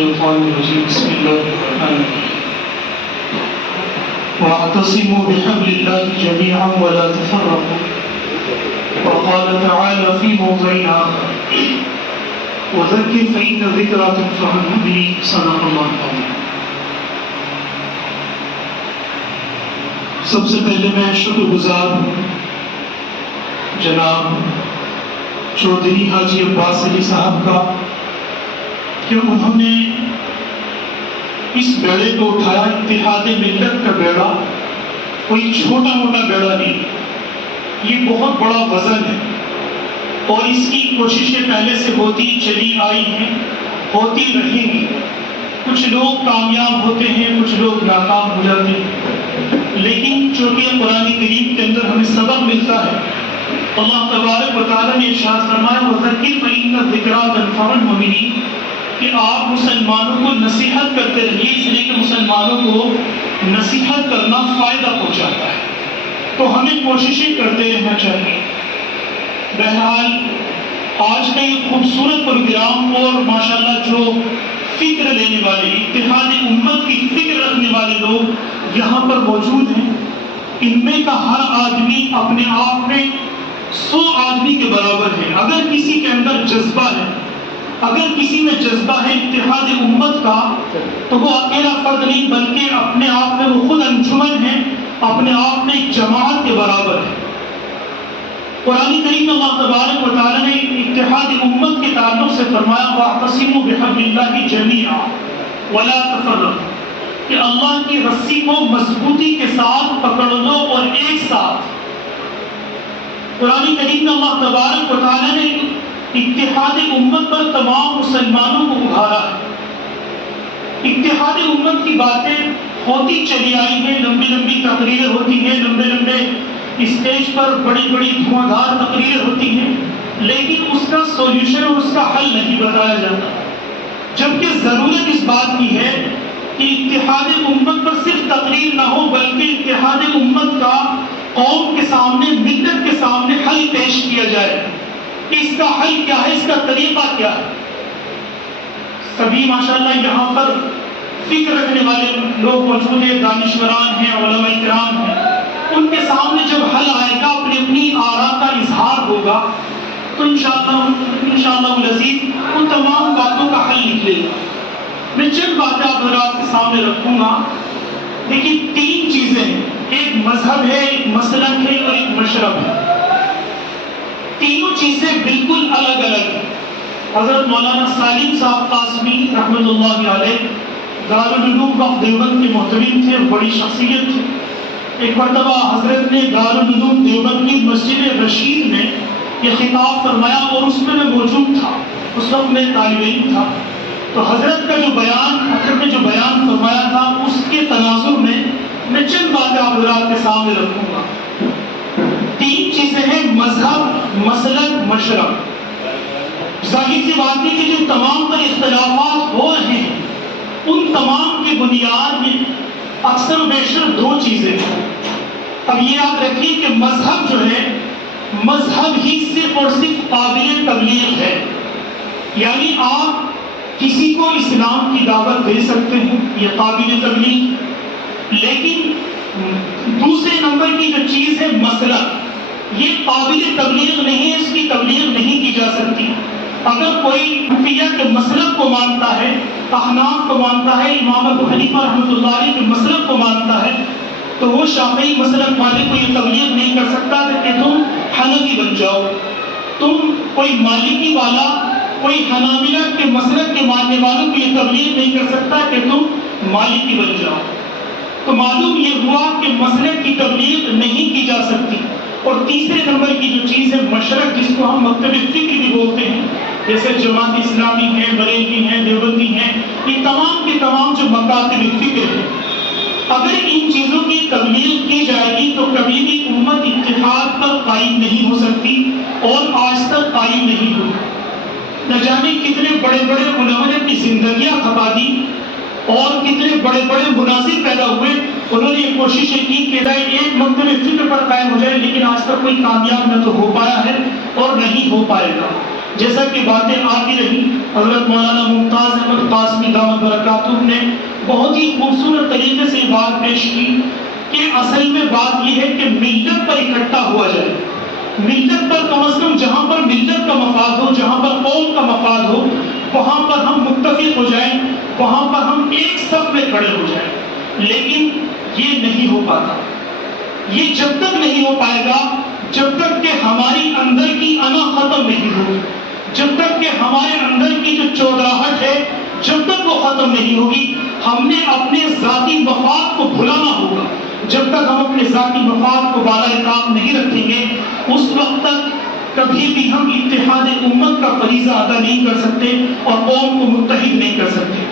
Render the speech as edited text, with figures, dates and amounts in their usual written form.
بسم الله الرحمن الرحيم واعتصموا بحبل الله جميعا ولا تفرقوا وقال تعالى في موضع آخر وذكر فإن الذكرى تنفع المؤمنين صدق الله العظيم. سب سے پہلے میں شکر گزار ہوں جناب چودھری حاجی عباس علی صاحب کا کہ انہوں نے اس بیڑے کو اٹھایا. اتحاد ملت کا بیڑا کوئی چھوٹا موٹا بیڑا نہیں، یہ بہت بڑا وزن ہے اور اس کی کوششیں پہلے سے ہوتی چلی آئی ہیں، ہوتی رہیں گی. کچھ لوگ کامیاب ہوتے ہیں، کچھ لوگ ناکام ہو جاتے ہیں، لیکن چونکہ قرآن کریم کے اندر ہمیں سبق ملتا ہے. اللہ تبارک و تعالیٰ نے ارشاد فرمایا وَذَكِّرْ فَإِنَّ الذِّكْرَىٰ تَنفَعُ الْمُؤْمِنِينَ کہ آپ مسلمانوں کو نصیحت کرتے رہیے، اس لیے کہ مسلمانوں کو نصیحت کرنا فائدہ پہنچاتا ہے، تو ہمیں کوششیں کرتے رہنا چاہیے. بہرحال آج کا یہ خوبصورت پروگرام اور ماشاءاللہ جو فکر لینے والے، اتحاد امت کی فکر رکھنے والے لوگ یہاں پر موجود ہیں، ان میں کا ہر آدمی اپنے آپ میں 100 آدمی کے برابر ہے. اگر کسی کے اندر جذبہ ہے، اگر کسی میں جذبہ ہے اتحاد امت کا، تو وہ اکیلا فرد نہیں بلکہ اپنے آپ میں وہ خود انجمن ہے، اپنے آپ میں ایک جماعت کے برابر ہے. قرآن کریم میں اللہ تبارک و تعالیٰ نے اتحاد امت کے تعلق سے فرمایا وَاعْتَصِمُوا بِحَبْلِ اللَّهِ جَمِيعًا وَلَا تَفَرَّقُوا کہ اللہ کی رسی کو مضبوطی کے ساتھ پکڑ لو اور ایک ساتھ. قرآن کریم میں اللہ تبارک و تعالیٰ نے اتحاد امت پر تمام مسلمانوں کو ابھارا ہے. اتحاد امت کی باتیں ہوتی چلی آئی ہیں، لمبی لمبی تقریریں ہوتی ہیں، لمبے لمبے اسٹیج پر بڑی بڑی دھواں تقریریں ہوتی ہیں، لیکن اس کا سولوشن اور اس کا حل نہیں بتایا جاتا. جبکہ ضرورت اس بات کی ہے کہ اتحاد امت پر صرف تقریر نہ ہو بلکہ اتحاد امت کا قوم کے سامنے، ملت کے سامنے حل پیش کیا جائے. اس کا حل کیا ہے، اس کا طریقہ کیا ہے. سبھی ماشاءاللہ یہاں پر فکر رکھنے والے لوگ موجود ہیں، دانشوران ہیں، علماء کرام ہیں. ان کے سامنے جب حل آئے گا، اپنی اپنی آراء کا اظہار ہوگا، تو انشاءاللہ العزیز ان تمام باتوں کا حل نکلے گا. میں چند باتیں آپ حضرات کے سامنے رکھوں گا. دیکھیے 3 چیزیں ہیں، ایک مذہب ہے، ایک مسلک ہے اور ایک مشرب ہے. تینوں چیزیں بالکل الگ الگ ہیں. حضرت مولانا سالم صاحب قاسمی رحمۃ اللہ علیہ دارالعلوم وقت دیوبند کے محتمم تھے، بڑی شخصیت تھی. ایک مرتبہ حضرت نے دارالعلوم دیوبند کی مسجد رشید میں یہ خطاب فرمایا اور اس میں موجود تھا. اس وقت میں طالب علم تھا. تو حضرت کا جو بیان فرمایا تھا، اس کے تناظر میں چند باتیں آپ حضرات کے سامنے رکھوں گا. 3 چیزیں ہیں، مذہب، مسلک، مشرب. ظاہر سی بات ہے کہ جو تمام تر اختلافات ہو رہے ہیں ان تمام کی بنیاد میں اکثر و بیشتر 2 چیزیں ہیں. اب یہ یاد رکھیے کہ مذہب جو ہے، مذہب ہی صرف اور صرف قابل تبلیغ ہے. یعنی آپ کسی کو اسلام کی دعوت دے سکتے ہیں، یہ قابل تبلیغ. لیکن دوسرے نمبر کی جو چیز ہے مسلک، یہ قابل تبلیغ نہیں ہے، اس کی تبلیغ نہیں کی جا سکتی. اگر کوئی حنفیہ کے مسلک کو مانتا ہے، احناف کو مانتا ہے، امام ابو حنیفہ رحمۃ اللہ علیہ کے مسلک کو مانتا ہے، تو وہ شافعی مسلک والے کو یہ تبلیغ نہیں کر سکتا کہ تم حنفی بن جاؤ. تم کوئی مالکی والا، کوئی حنابلہ کے مسلک کے ماننے والوں کو یہ تبلیغ نہیں کر سکتا کہ تم مالکی بن جاؤ. تو معلوم یہ ہوا کہ مسلک کی تبلیغ نہیں کی جا سکتی. اور تیسرے نمبر کی جو چیز ہے مشرق، جس کو ہم مکتب فکر بھی بولتے ہیں، جیسے جماعت اسلامی ہے، بریلوی ہیں، دیوبندی ہیں، یہ تمام کے تمام جو مکاتب فکر ہیں، اگر ان چیزوں کی تبلیغ کی جائے گی تو کبھی بھی امت اتحاد پر قائم نہیں ہو سکتی اور آج تک قائم نہیں ہوئی. نہ جانے کتنے بڑے بڑے علماء نے اپنی زندگیاں کھپا دی اور کتنے بڑے بڑے مناظر پیدا ہوئے. انہوں نے یہ کوششیں کی کہ ایک مکتب فکر پر قائم ہو جائے، لیکن آج تک کوئی کامیاب نہ تو ہو پایا ہے اور نہیں ہو پائے گا. جیسا کہ باتیں آتی رہی، حضرت مولانا ممتاز احمد قاسمی دامت برکاتہ نے بہت ہی خوبصورت طریقے سے بات پیش کی کہ اصل میں بات یہ ہے کہ ملت پر اکٹھا ہوا جائے، ملت پر کم از کم جہاں پر ملت کا مفاد ہو، جہاں پر قوم کا مفاد ہو، وہاں پر ہم متفق ہو جائیں، وہاں پر ہم ایک صف میں کھڑے ہو جائیں۔ لیکن یہ نہیں ہو پاتا، یہ جب تک نہیں ہو پائے گا جب تک کہ ہماری اندر کی انا ختم نہیں ہوگی، جب تک کہ ہمارے اندر کی جو چودراہٹ ہے جب تک وہ ختم نہیں ہوگی۔ ہم نے اپنے ذاتی مفاد کو بھلانا ہوگا۔ جب تک ہم اپنے ذاتی مفاد کو بالائے طاق نہیں رکھیں گے، اس وقت تک کبھی بھی ہم اتحاد امت کا فریضہ ادا نہیں کر سکتے اور قوم کو متحد نہیں کر سکتے۔